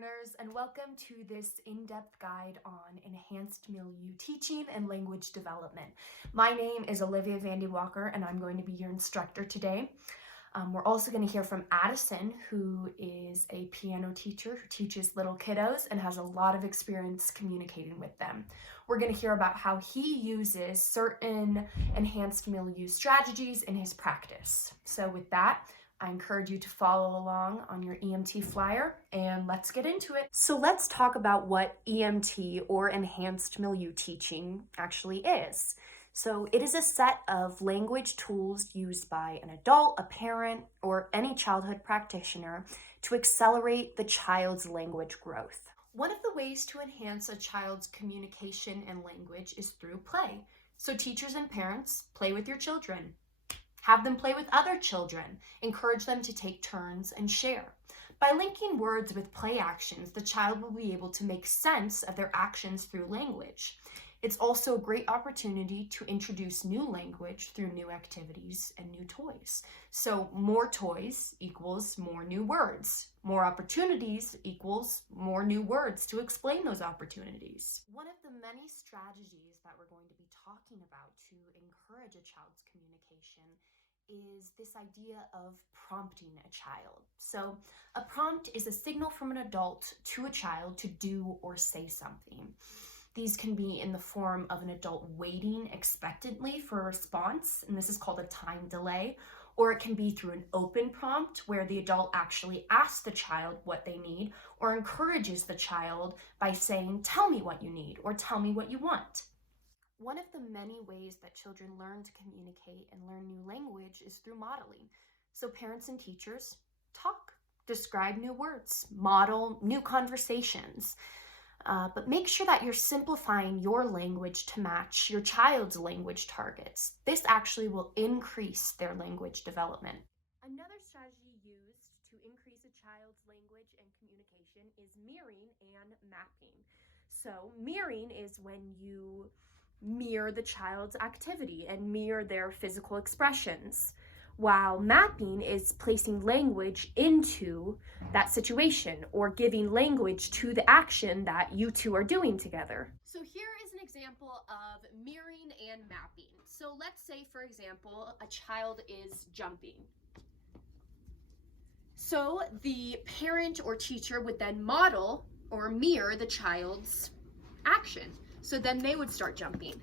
learners, and welcome to this in-depth guide on enhanced milieu teaching and language development. My name is Olivia Vandy Walker, and I'm going to be your instructor today. We're also going to hear from Addison, who is a piano teacher who teaches little kiddos and has a lot of experience communicating with them. We're going to hear about how he uses certain enhanced milieu strategies in his practice. So with that, I encourage you to follow along on your EMT flyer, and let's get into it. So let's talk about what EMT, or enhanced milieu teaching, actually is. So it is a set of language tools used by an adult, a parent, or any childhood practitioner to accelerate the child's language growth. One of the ways to enhance a child's communication and language is through play. So teachers and parents, play with your children. Have them play with other children. Encourage them to take turns and share. By linking words with play actions, the child will be able to make sense of their actions through language. It's also a great opportunity to introduce new language through new activities and new toys. So more toys equals more new words. More opportunities equals more new words to explain those opportunities. One of the many strategies that we're going to be talking about to encourage a child's communication is this idea of prompting a child. So a prompt is a signal from an adult to a child to do or say something. These can be in the form of an adult waiting expectantly for a response, and this is called a time delay, or it can be through an open prompt where the adult actually asks the child what they need or encourages the child by saying, "Tell me what you need," or "Tell me what you want." One of the many ways that children learn to communicate and learn new language is through modeling. So parents and teachers talk, describe new words, model new conversations. But make sure that you're simplifying your language to match your child's language targets. This actually will increase their language development. Another strategy used to increase a child's language and communication is mirroring and mapping. So mirroring is when you mirror the child's activity and mirror their physical expressions, while mapping is placing language into that situation or giving language to the action that you two are doing together. So here is an example of mirroring and mapping. So let's say, for example, a child is jumping. So the parent or teacher would then model or mirror the child's action. So then they would start jumping.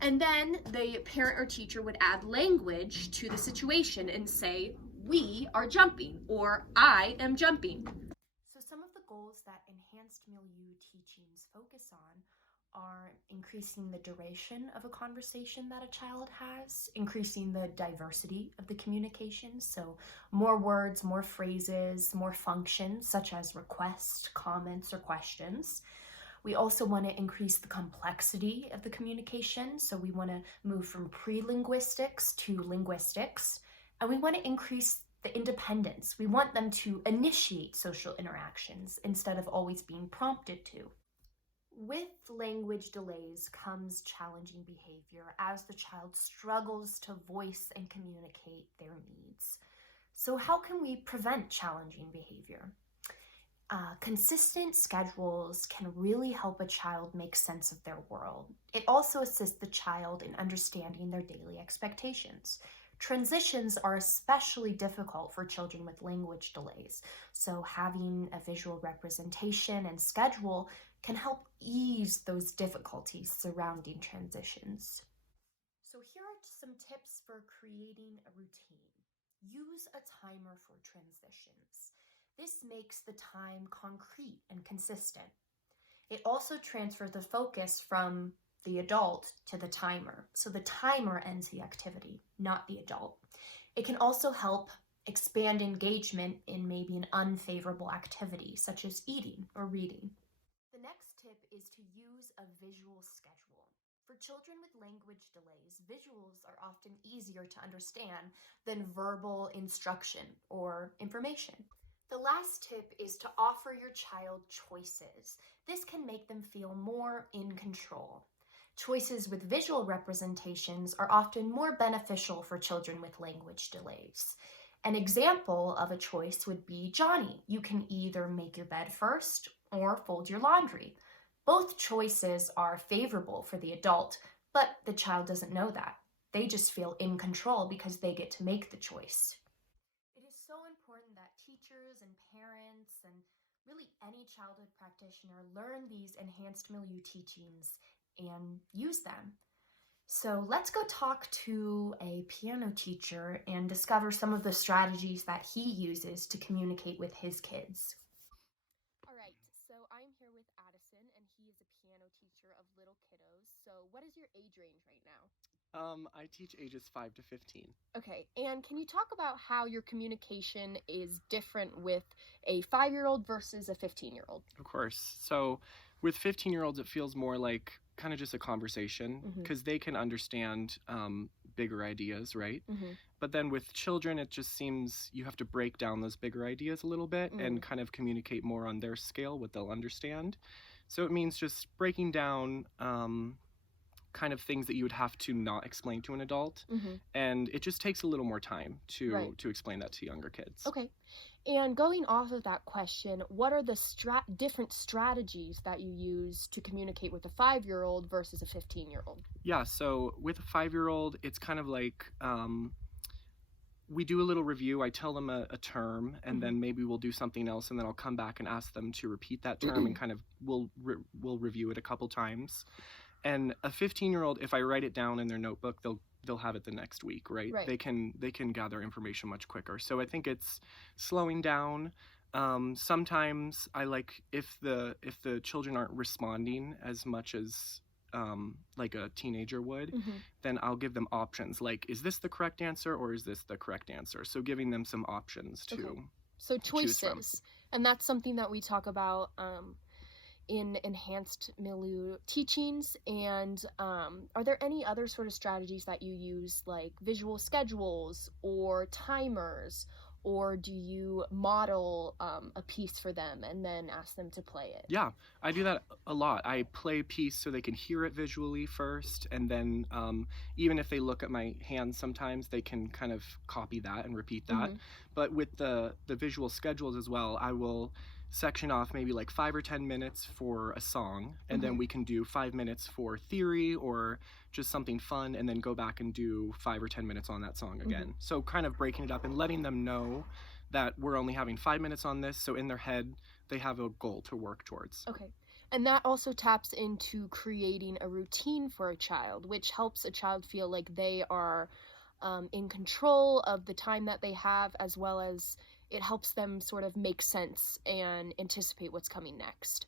And then the parent or teacher would add language to the situation and say, "We are jumping," or "I am jumping." So some of the goals that enhanced milieu teachings focus on are increasing the duration of a conversation that a child has, increasing the diversity of the communication, so more words, more phrases, more functions such as requests, comments, or questions. We also want to increase the complexity of the communication, so we want to move from pre-linguistics to linguistics, and we want to increase the independence. We want them to initiate social interactions instead of always being prompted to. With language delays comes challenging behavior as the child struggles to voice and communicate their needs. So how can we prevent challenging behavior? Consistent schedules can really help a child make sense of their world. It also assists the child in understanding their daily expectations. Transitions are especially difficult for children with language delays, so having a visual representation and schedule can help ease those difficulties surrounding transitions. So here are some tips for creating a routine. Use a timer for transitions. This makes the time concrete and consistent. It also transfers the focus from the adult to the timer. So the timer ends the activity, not the adult. It can also help expand engagement in maybe an unfavorable activity, such as eating or reading. The next tip is to use a visual schedule. For children with language delays, visuals are often easier to understand than verbal instruction or information. The last tip is to offer your child choices. This can make them feel more in control. Choices with visual representations are often more beneficial for children with language delays. An example of a choice would be, Johnny, you can either make your bed first or fold your laundry. Both choices are favorable for the adult, but the child doesn't know that. They just feel in control because they get to make the choice. It is so important that teachers and parents and really any childhood practitioner learn these enhanced milieu teachings and use them. So let's go talk to a piano teacher and discover some of the strategies that he uses to communicate with his kids. All right, so I'm here with Addison, and he is a piano teacher of little kiddos. So what is your age range right now? I teach ages 5 to 15. Okay, and can you talk about how your communication is different with a 5-year-old versus a 15-year-old? Of course. So with 15-year-olds, it feels more like kind of just a conversation because they can understand bigger ideas, right? But then with children, it just seems you have to break down those bigger ideas a little bit and kind of communicate more on their scale, what they'll understand. So it means just breaking down kind of things that you would have to not explain to an adult, and it just takes a little more time to explain that to younger kids. Okay, and going off of that question, what are the different strategies that you use to communicate with a 5-year-old versus a 15-year-old? Yeah, so with a 5-year-old, it's kind of like we do a little review. I tell them a term, and then maybe we'll do something else, and then I'll come back and ask them to repeat that term, and kind of we'll review it a couple times. And a 15-year-old, if I write it down in their notebook, they'll have it the next week, right? They can gather information much quicker. So I think it's slowing down. Sometimes I like if the children aren't responding as much as like a teenager would, then I'll give them options. Like, is this the correct answer or is this the correct answer? So giving them some options to so choices, and that's something that we talk about in enhanced milieu teachings. And are there any other sort of strategies that you use, like visual schedules or timers, or do you model a piece for them and then ask them to play it? Yeah, I do that a lot. I play a piece so they can hear it visually first, and then even if they look at my hands sometimes, they can kind of copy that and repeat that. But with the visual schedules as well, I will section off maybe like 5 or 10 minutes for a song, and then we can do 5 minutes for theory or just something fun, and then go back and do 5 or 10 minutes on that song again. So kind of breaking it up and letting them know that we're only having 5 minutes on this, so in their head they have a goal to work towards. Okay. And that also taps into creating a routine for a child, which helps a child feel like they are in control of the time that they have, as well as it helps them sort of make sense and anticipate what's coming next.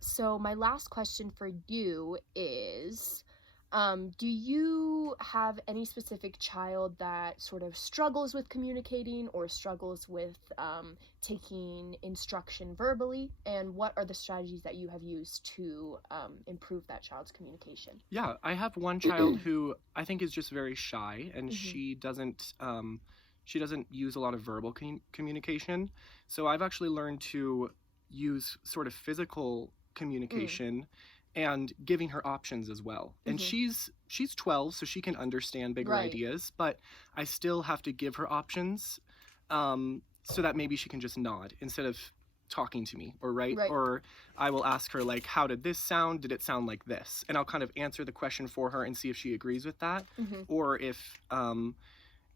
So my last question for you is, do you have any specific child that sort of struggles with communicating or struggles with taking instruction verbally? And what are the strategies that you have used to improve that child's communication? Yeah, I have one child who I think is just very shy, and she doesn't use a lot of verbal communication. So I've actually learned to use sort of physical communication and giving her options as well. And she's 12, so she can understand bigger ideas, but I still have to give her options so that maybe she can just nod instead of talking to me, or I will ask her, like, how did this sound? Did it sound like this? And I'll kind of answer the question for her and see if she agrees with that. Or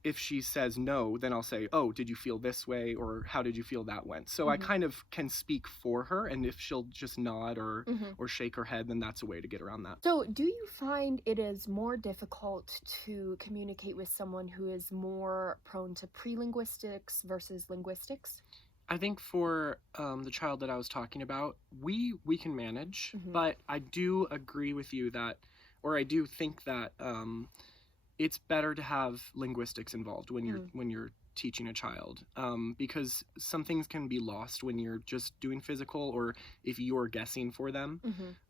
if she says no, then I'll say, oh, did you feel this way? Or how did you feel that went? So I kind of can speak for her, and if she'll just nod or shake her head, then that's a way to get around that. So do you find it is more difficult to communicate with someone who is more prone to pre-linguistics versus linguistics? I think for the child that I was talking about, we can manage, but I do agree with you that, or I do think that it's better to have linguistics involved when you're teaching a child, because some things can be lost when you're just doing physical, or if you're guessing for them,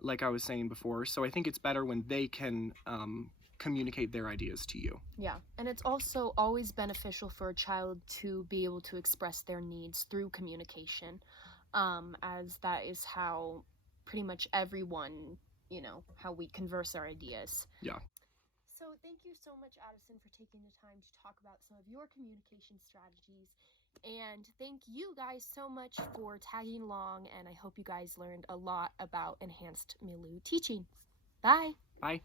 like I was saying before. So I think it's better when they can communicate their ideas to you. Yeah, and it's also always beneficial for a child to be able to express their needs through communication, as that is how pretty much everyone, how we converse our ideas. Yeah. So thank you so much, Addison, for taking the time to talk about some of your communication strategies. And thank you guys so much for tagging along, and I hope you guys learned a lot about enhanced Milieu teaching. Bye! Bye!